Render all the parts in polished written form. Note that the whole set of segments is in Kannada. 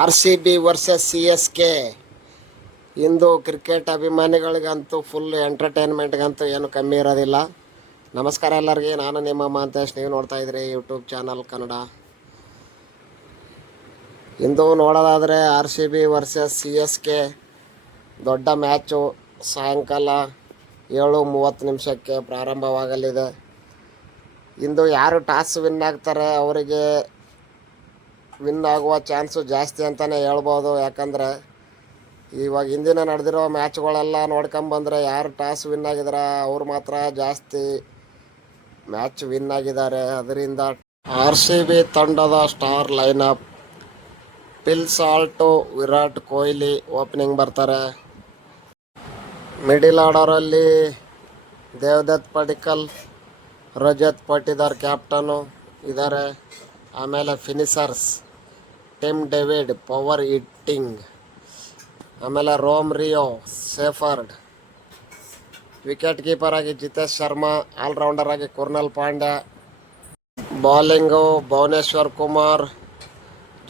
RCB versus CSK. ಇಂದು ಕ್ರಿಕೆಟ್ ಅಭಿಮಾನಿಗಳಿಗಂತೂ ಫುಲ್ ಎಂಟರ್ಟೈನ್ಮೆಂಟ್ಗಂತೂ ಏನು ಕಮ್ಮಿ ಇರೋದಿಲ್ಲ. ನಮಸ್ಕಾರ ಎಲ್ಲರಿಗೆ, ನಾನು ನಿಮ್ಮ ಮಾಂತೇಶ್. ನೀವು ನೋಡ್ತಾ ಇದ್ದೀರಿ ಯೂಟ್ಯೂಬ್ ಚಾನಲ್ ಕನ್ನಡ. ಇಂದು ನೋಡೋದಾದರೆ RCB ವರ್ಸಸ್ CSK ದೊಡ್ಡ ಮ್ಯಾಚು ಸಾಯಂಕಾಲ 7:30 ಪ್ರಾರಂಭವಾಗಲಿದೆ. ಇಂದು ಯಾರು ಟಾಸ್ ವಿನ್ ಆಗ್ತಾರೆ ಅವರಿಗೆ ವಿನ್ ಆಗುವ ಚಾನ್ಸು ಜಾಸ್ತಿ ಅಂತಲೇ ಹೇಳ್ಬೋದು. ಯಾಕಂದರೆ ಇವಾಗ ಹಿಂದಿನ ನಡೆದಿರೋ ಮ್ಯಾಚ್ಗಳೆಲ್ಲ ನೋಡ್ಕೊಂಬಂದರೆ ಯಾರು ಟಾಸ್ ವಿನ್ ಆಗಿದಾರೆ ಅವ್ರು ಮಾತ್ರ ಜಾಸ್ತಿ ಮ್ಯಾಚ್ ವಿನ್ ಆಗಿದ್ದಾರೆ. ಅದರಿಂದ RCB ತಂಡದ star lineup: Phil Salt, Virat Kohli opening ಬರ್ತಾರೆ. ಮಿಡಿಲ್ ಆರ್ಡರಲ್ಲಿ ದೇವದತ್ ಪಡಿಕ್ಕಲ್, ರಜತ್ ಪಟಿದಾರ್ ಕ್ಯಾಪ್ಟನು ಇದ್ದಾರೆ. ಆಮೇಲೆ finishers Tim David power hitting, ಆಮೇಲೆ Romario Shepherd, wicket keeper ಆಗಿ ಜಿತೇಶ್ ಶರ್ಮಾ, ಆಲ್ರೌಂಡರ್ ಆಗಿ Krunal Pandya, bowling Bhuvneshwar Kumar,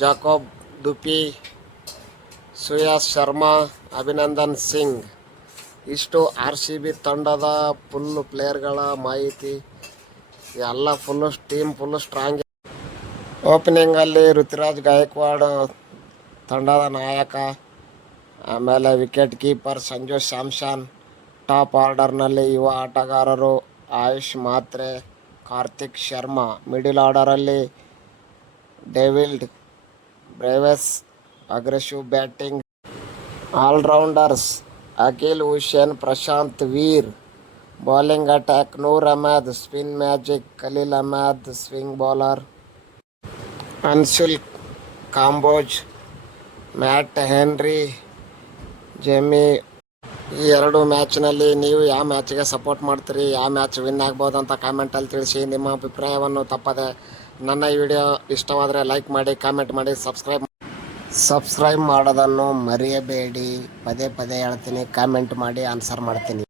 Jacob Duffy, Suyash Sharma, Abhinandan Singh. ಇಷ್ಟು RCB ತಂಡದ ಫುಲ್ಲು ಪ್ಲೇಯರ್ಗಳ ಮಾಹಿತಿ. ಎಲ್ಲ ಫುಲ್ಲು ಟೀಮ್ ಫುಲ್ಲು ಸ್ಟ್ರಾಂಗ್. ಓಪನಿಂಗಲ್ಲಿ ಋತುರಾಜ್ ಗಾಯಕ್ವಾಡ್ ತಂಡದ ನಾಯಕ. ಆಮೇಲೆ wicket keeper Sanju Samson. Top ಆರ್ಡರ್ನಲ್ಲಿ ಯುವ ಆಟಗಾರರು ಆಯುಷ್ ಮಾತ್ರೆ, ಕಾರ್ತಿಕ್ ಶರ್ಮಾ. ಮಿಡಿಲ್ ಆರ್ಡರಲ್ಲಿ David Brevis, aggressive batting. All rounders Akeal Hosein, Prashant Veer. Bowling attack Noor Ahmad, spin magic Khaleel Ahmed, swing bowler Anshul Kamboj, Matt Henry, Jamie. ಈ ಎರಡು ಮ್ಯಾಚ್ನಲ್ಲಿ ನೀವು ಯಾವ ಮ್ಯಾಚ್ಗೆ ಸಪೋರ್ಟ್ ಮಾಡ್ತೀರಿ, ಯಾವ ಮ್ಯಾಚ್ ವಿನ್ ಆಗ್ಬೋದು ಅಂತ ಕಾಮೆಂಟಲ್ಲಿ ತಿಳಿಸಿ. ನಿಮ್ಮ ಅಭಿಪ್ರಾಯವನ್ನು ತಪ್ಪದೆ. ನನ್ನ ಈ ವಿಡಿಯೋ ಇಷ್ಟವಾದರೆ ಲೈಕ್ ಮಾಡಿ, ಕಾಮೆಂಟ್ ಮಾಡಿ, ಸಬ್ಸ್ಕ್ರೈಬ್ ಮಾಡೋದನ್ನು ಮರೆಯಬೇಡಿ. ಪದೇ ಪದೇ ಹೇಳ್ತೀನಿ, ಕಾಮೆಂಟ್ ಮಾಡಿ ಆನ್ಸರ್ ಮಾಡ್ತೀನಿ.